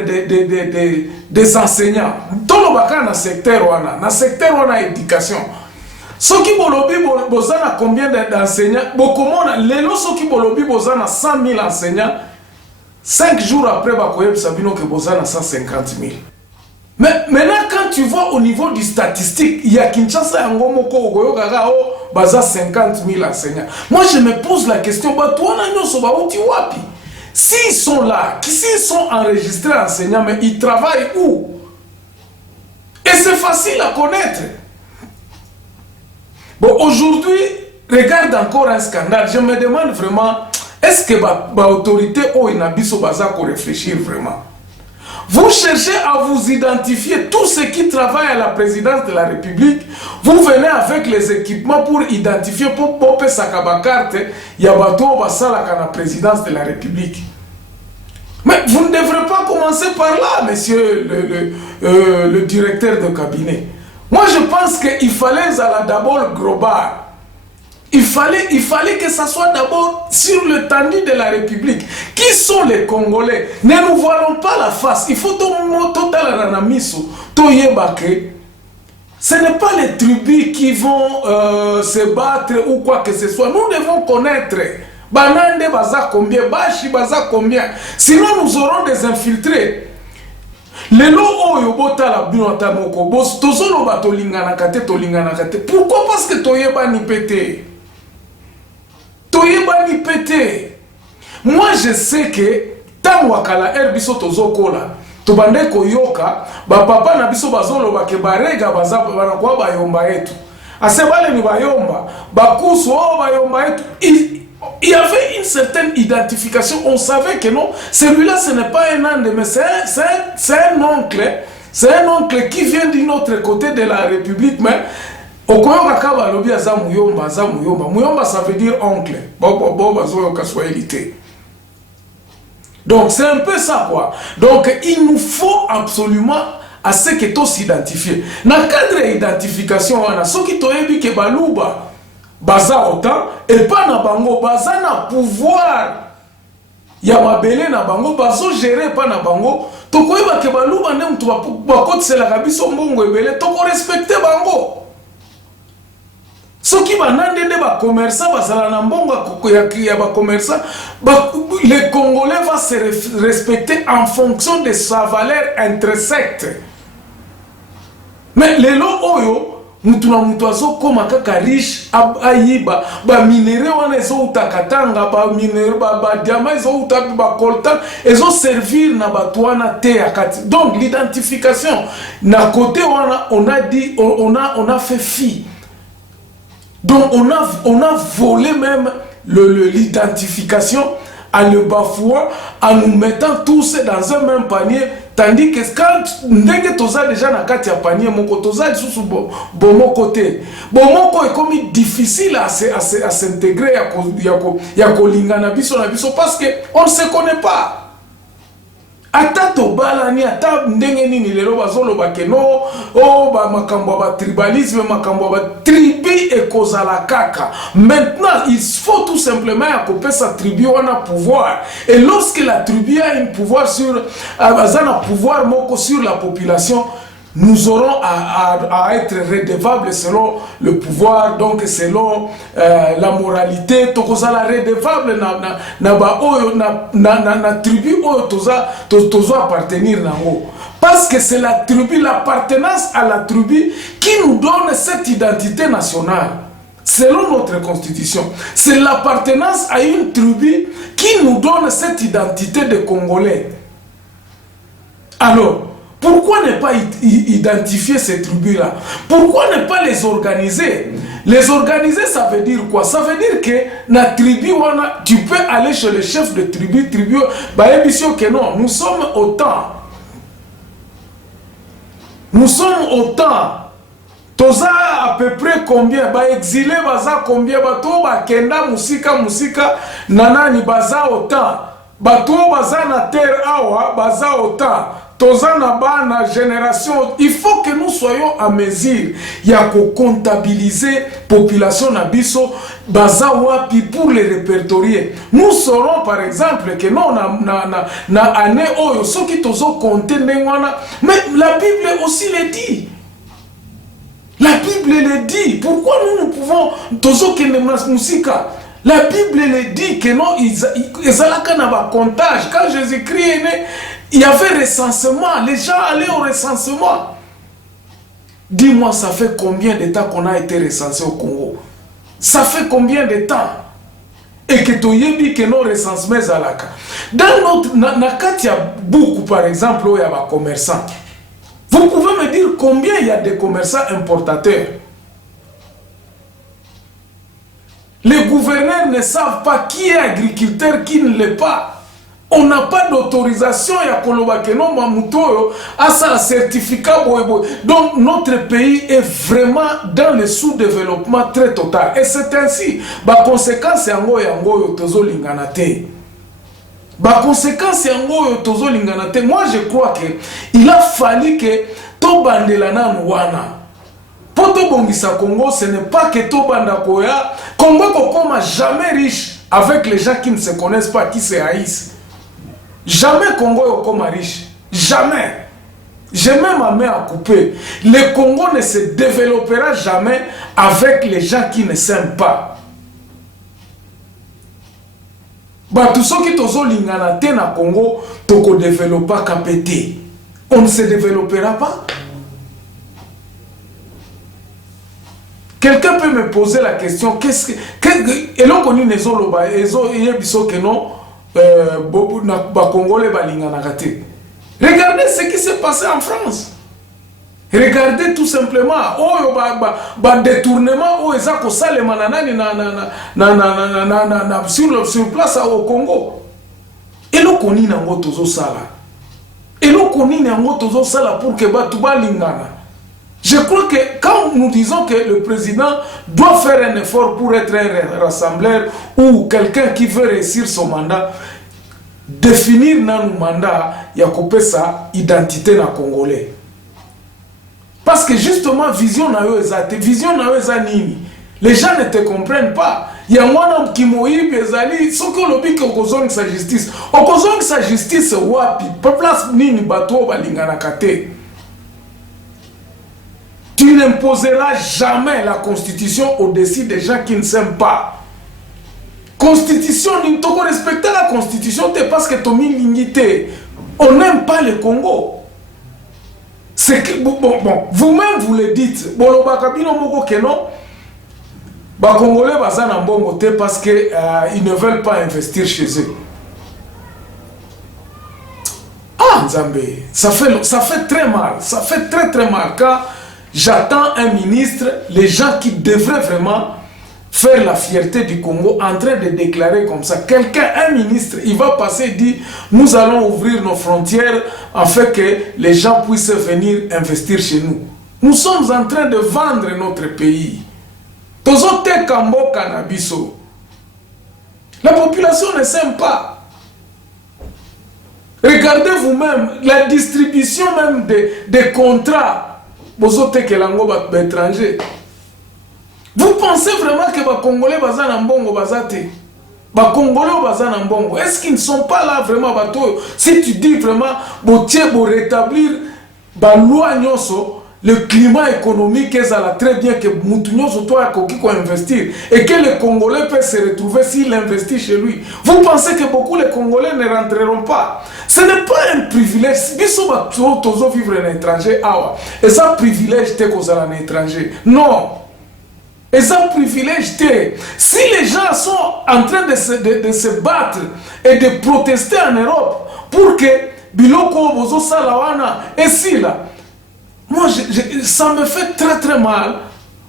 nombre des enseignants. Dans le secteur, dans le secteur de l'éducation. Ceux qui bolobi bozana combien d'enseignants? Beaucoup les ceux qui bolobi bozana 100 000 enseignants. 5 jours après, bakoyeb sabino que bozana 150 000. Mais maintenant, quand tu vois au niveau du statistique, il y a Kinshasa et Ngomoko Ogoyogaga, baza 50 000 enseignants. Moi, je me pose la question, s'ils sont là, s'ils sont enregistrés enseignants, mais ils travaillent où? Et c'est facile à connaître. Bon, aujourd'hui, regarde encore un scandale. Je me demande vraiment, est-ce que l'autorité ou inabiso baza ko réfléchir vraiment? Vous cherchez à vous identifier, tous ceux qui travaillent à la présidence de la République, vous venez avec les équipements pour identifier, pour popper sa carte, il y a bateau basala à la présidence de la République. Mais vous ne devrez pas commencer par là, monsieur le directeur de cabinet. Moi, je pense qu'il fallait d'abord global. Il fallait que ça soit d'abord sur le tendu de la République. Qui sont les Congolais? Ne nous voilons pas la face. Il faut total anamiso. Ce n'est pas les tribus qui vont se battre ou quoi que ce soit. Nous devons connaître. Banande baza combien, Bashi baza combien. Sinon nous aurons des infiltrés. Lelo oyo bota la binota moko bos tozolo ba tolingana kate. Pourquoi? Parce que toyeba ni pété. Toyeba ni pété. Moi je sais que tant wakala herbiso tozokola tobande koyoka ba papa na biso bazolo ba ke barega baza bana kwa bayomba yetu. Asebale ni bayomba bakusu o bayomba yetu. Il y avait une certaine identification. On savait que non, celui-là, ce n'est pas un âne, mais c'est un oncle. C'est un oncle qui vient d'un autre côté de la République. Mais au Koyoka Lobi Aza Muyomba, Aza Muyomba. Muyomba, ça veut dire oncle. Donc, c'est un peu ça, quoi. Donc, il nous faut absolument à ce que tous s'identifier. Dans le cadre d'identification, on a ceux qui t'ont dit que Balouba. Baza autant et pas na bango baza na pouvoir ya mabele na bango bazo gérer pas na bango to koyeba ke baluba ne mtu ba kotsela kabiso mbongo ebele to ko respecter bango soki banande de ba commerçant bazala na mbongo ya ba commerçant les Congolais va se respecter en fonction de sa valeur intrinsèque. Mais les lo oyo mutuna mutu azokoma kaka riche ayiba ba minere wana ezouta katanga ba minere ba diamant ezouta ba coltan ezo servir na batu wana te akati. Donc l'identification na côté wana on a dit on a fait fi. Donc on a volé même l'identification en le bafouant, en nous mettant tous dans un même panier. Tandis que quand ndenge toza déjà na kati ya panier moko toza sous bon côté. Bon moko est comme difficile à s'intégrer ya kolingana biso na biso parce que on ne se connaît pas. Ata to balani ata ndenge nini lelo bazolo bakeno o ba makambo ba tribalisme makambo ba tribu e kozala kaka. Maintenant il faut tout simplement accoper sa tribu wana pouvoir et lorsque la tribu a un pouvoir sur bazana pouvoir moko sur la population, nous aurons à être redevables selon le pouvoir, donc selon la moralité. Tokozala redevable na tribu oyo tozo appartenir nango. Parce que c'est la tribu, l'appartenance à la tribu qui nous donne cette identité nationale. Selon notre constitution, c'est l'appartenance à une tribu qui nous donne cette identité de Congolais. Alors, pourquoi ne pas identifier ces tribus-là? Pourquoi ne pas les organiser? Les organiser, ça veut dire quoi? Ça veut dire que la tribu, tu peux aller chez le chef de tribu, que non, nous sommes autant. Nous sommes autant. Toza à peu près combien? Exilé, baza combien? Bato, kenda, musika, nanani, baza autant. bato baza na terre awa baza autant toza na bana génération. Il faut que nous soyons à mesure ya ko comptabiliser population na biso baza wapi pour les répertorier. Nous saurons par exemple que non na année oyo soki tozo compter ndengwana, mais la Bible aussi le dit. La Bible le dit. Pourquoi nous pouvons tozo kende musika? La Bible le dit que non, ils allaient na comptage. Quand Jésus-Christ est né, il y avait recensement. Les gens allaient au recensement. Dis-moi, ça fait combien de temps qu'on a été recensé au Congo? Ça fait combien de temps? Et que tu yebi que non recensement zalaka. Dans notre il y a beaucoup, par exemple, où il y a des commerçants. Vous pouvez me dire combien il y a de commerçants importateurs? Les gouverneurs ne savent pas qui est agriculteur, qui ne l'est pas. On n'a pas d'autorisation à Kolobakeno Mamutoyo à sa certificat. Donc notre pays est vraiment dans le sous-développement très total. Et c'est ainsi. Ba conséquence yango tozo linganate. Ba conséquence yango tozo linganate. Moi je crois que il a fallu que to bandelana wana. Poto bongisa Congo, ce n'est pas que to banda koya. Congo kokoma jamais riche avec les gens qui ne se connaissent pas, qui se haïssent. Jamais Congo kokoma riche. Jamais. J'ai même ma main à couper. Le Congo ne se développera jamais avec les gens qui ne s'aiment pas. Tous ceux qui tozo lingana te na Congo, toko développa kapete. On ne se développera pas. Quelqu'un peut me poser la question, qu'est-ce que... Et l'on connaît les oloba, et ils que non, Congolais balingana kate. Regardez ce qui s'est passé en France. Regardez tout simplement, détournement, sur place au Congo. Et l'on connaît nango tozo sala. Et l'on connaît nango tozo sala pour que batuba lingana. Je crois que quand nous disons que le président doit faire un effort pour être un rassembleur ou quelqu'un qui veut réussir son mandat, définir dans le mandat, il y a coupé sa identité na Congolais. Parce que justement, vision na yo ezate, vision na yo ezanini. Les gens ne te comprennent pas. Il y a un homme qui moïbe ezali, ce que l'obi que okozong sa justice. Okozong sa justice wapi, place nini bato balingana kate. Tu n'imposeras jamais la constitution au-dessus des gens qui ne s'aiment pas. Constitution, nous devons respecter la constitution parce que ton dignité. On n'aime pas le Congo. C'est que, bon, vous-même vous le dites. Bon, le Bakabino Moko Keno, les Congolais basent en bon côté parce qu'ils ne veulent pas investir chez eux. Ah, Nzambé, ça fait très mal. Ça fait très très mal quand j'attends un ministre, les gens qui devraient vraiment faire la fierté du Congo, en train de déclarer comme ça. Quelqu'un, un ministre, il va passer et dire, nous allons ouvrir nos frontières afin que les gens puissent venir investir chez nous. Nous sommes en train de vendre notre pays. Tozote Kambo Kanabiso. La population ne s'aime pas. Regardez vous-même la distribution même des contrats. Bozote Kelango étranger. Vous pensez vraiment que les Congolais bazan en bongo bazate? Les Congolais bazan en bongo. Est-ce qu'ils ne sont pas là vraiment bateau? Si tu dis vraiment pour rétablir la loi nyoso, le climat économique est très bien que Moutounyoso toi ko investir et que les Congolais peuvent se retrouver s'il investit chez lui. Vous pensez que beaucoup les Congolais ne rentreront pas? Ce n'est pas un privilège. Biso bato tozo vivre en étranger awa. Et ça privilège te cause à l'étranger. Non. Et ça privilège te. Si les gens sont en train de se battre et de protester en Europe pour que biloko bozo salawana et si là. Moi, ça me fait très très mal.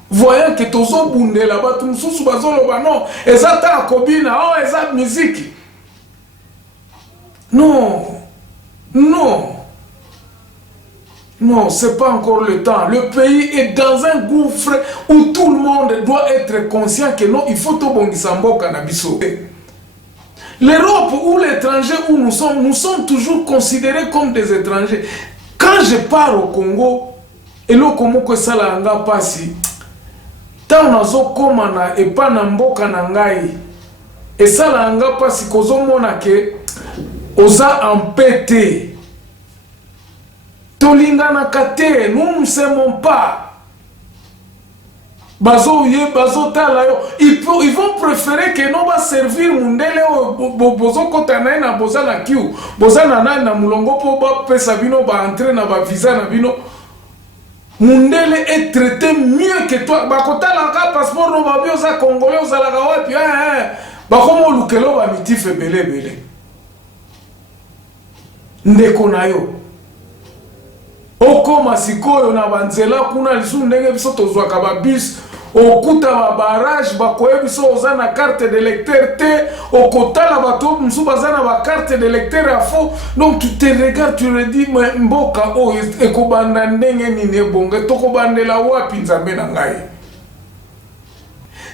Voyant que tozo bunde là-bas, tout sous bazolo non, ezata kobina, oh ezat musique. Non, non, non, c'est pas encore le temps. Le pays est dans un gouffre où tout le monde doit être conscient que non, il faut tout bongisambo canabiso. L'Europe ou l'étranger où nous sommes toujours considérés comme des étrangers. Quand je pars au Congo, et le Congo que ça la nga pasi, tant nazo koma na epa na mboka na ngai, et ça la nga pasi kozo mona ke oza empêté. Tolinga na kate, nous ne s'aimons pas. Ils vont préférer que nous va servir mundele bozo kotana na boza na kiu boza na na mulongo po ba pesa bino ba entrer na ba visa na bino mundele est traité mieux que toi ba kotala ka passeport no ba bio za congolais ozala ka wapi ba komo lukelo ba mitif belé ndeko na yo okoma sikoyo na banzela kuna lisu ndenge biso tozwaka ba bus okuta ba barrage ba koyebiso oza na carte d'électeur te okotala bato musu baza na ba carte d'électeur à faux. Donc tu te regardes, tu te dis mboka o ekobanda ndenge nini bonge tokobandela wapi nzambe na ngai.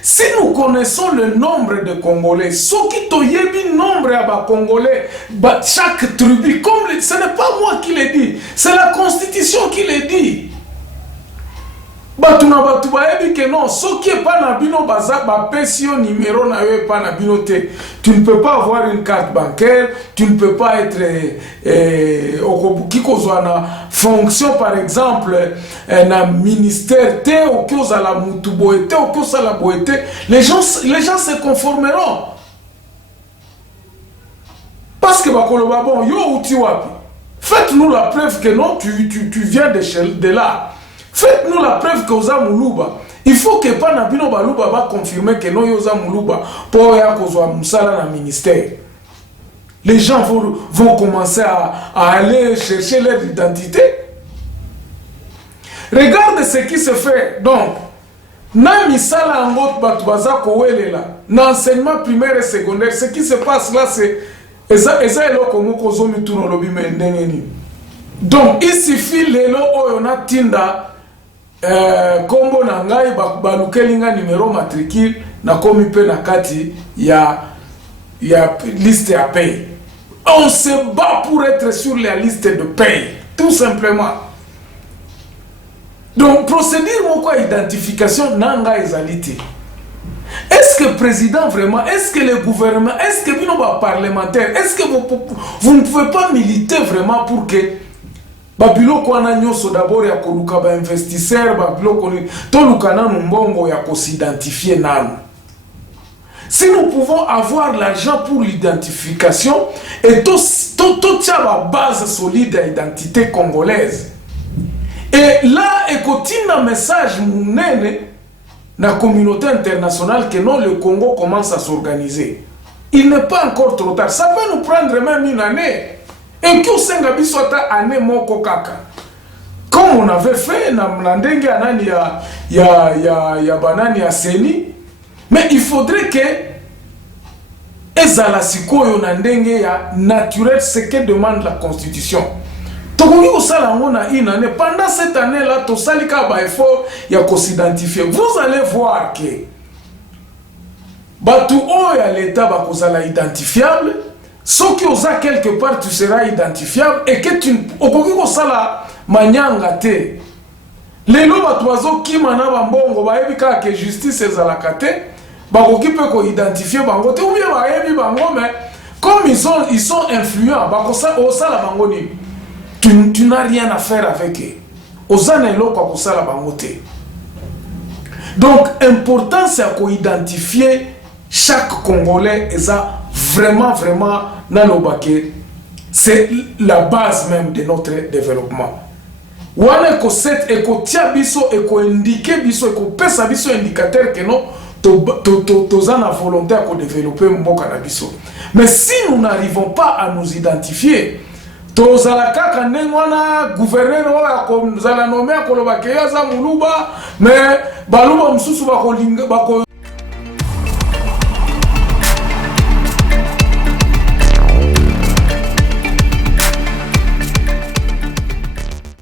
Si nous connaissons le nombre de Congolais, ceux qui toyebi nombre à Congolais, chaque tribu, ce n'est pas moi qui le dis, c'est la Constitution qui le dit. Batuna batuba ebi que non, ce qui est pas na bino baza ba pension numéro na yo pas na bino te. Tu ne peux pas avoir une carte bancaire, tu ne peux pas être na fonction par exemple na ministère te ou que za la mutuboete ou que ça la boete. Les gens se conformeront. Parce que bakoloba bon yo uti wapi. Faites-nous la preuve que non, tu viens de là. Faites-nous la preuve que Oza Moulouba. Il faut que Panabino Balouba va confirmer que non Oza Moulouba pour Yakozwa Moussala dans le ministère. Les gens vont commencer à aller chercher leur identité. Regarde ce qui se fait. Donc, na misala angot batubaza kowelela, na enseignement primaire et secondaire, ce qui se passe là c'est eza eloko moko zomi tuno lobi mendengeni. Donc, il suffit lelo oyona tinda kombo na ngai balukelinga numéro matricule na komi pe na kati ya liste à paye. On se bat pour être sur la liste de paye, tout simplement. Donc procédure moko identification nanga ezalité. Est-ce que le président vraiment, est-ce que le gouvernement, est-ce que bino ba parlementaire, est-ce que vous ne pouvez pas militer vraiment pour que babilo kwana nyoso d'abord ya koluka ba investisseur babilo koni to lukana mbongo ya ko s'identifier nanu. Si nous pouvons avoir l'argent pour l'identification et tout la base solide d'identité congolaise. Et là, écoutez un message mounene la communauté internationale que non, le Congo commence à s'organiser. Il n'est pas encore trop tard. Ça peut nous prendre même une année. Et que senga bisota année moko kaka. Comme on avait fait na ndenge anani ya banani ya seni, mais il faudrait que ezala sikoyo na ndenge ya naturel ce que demande la constitution. Tokongi osala ngona une année, pendant cette année là to salika ba effort ya ko s'identifier. Vous allez voir que batu oya l'état ba kozala identifiable. Ce qui osa quelque part, tu seras identifiable et que tu okoki kosala manyanga te. Lelo batoazo ki manaba mbongo ba yebi ka ke justice ezalaka te, bakoki pe ko identifier bango te ou bien ba yebi bango mais comme ils sont influents, bakosa osala bango ni. Tu n'as rien à faire avec eux. Osana eloko kosala bango te. Donc important c'est à identifier chaque Congolais et ça vraiment c'est la base même de notre développement. Wana ko set eko tia biso eko indiquer biso eko pesa biso indicateur que non to na volonté à développer mboka na biso. Mais si nous n'arrivons pas à nous identifier, tozala kaka ndengwana gouverneur oya ko zala nommer ko loba ke ya za muluba mais baluba msusu bako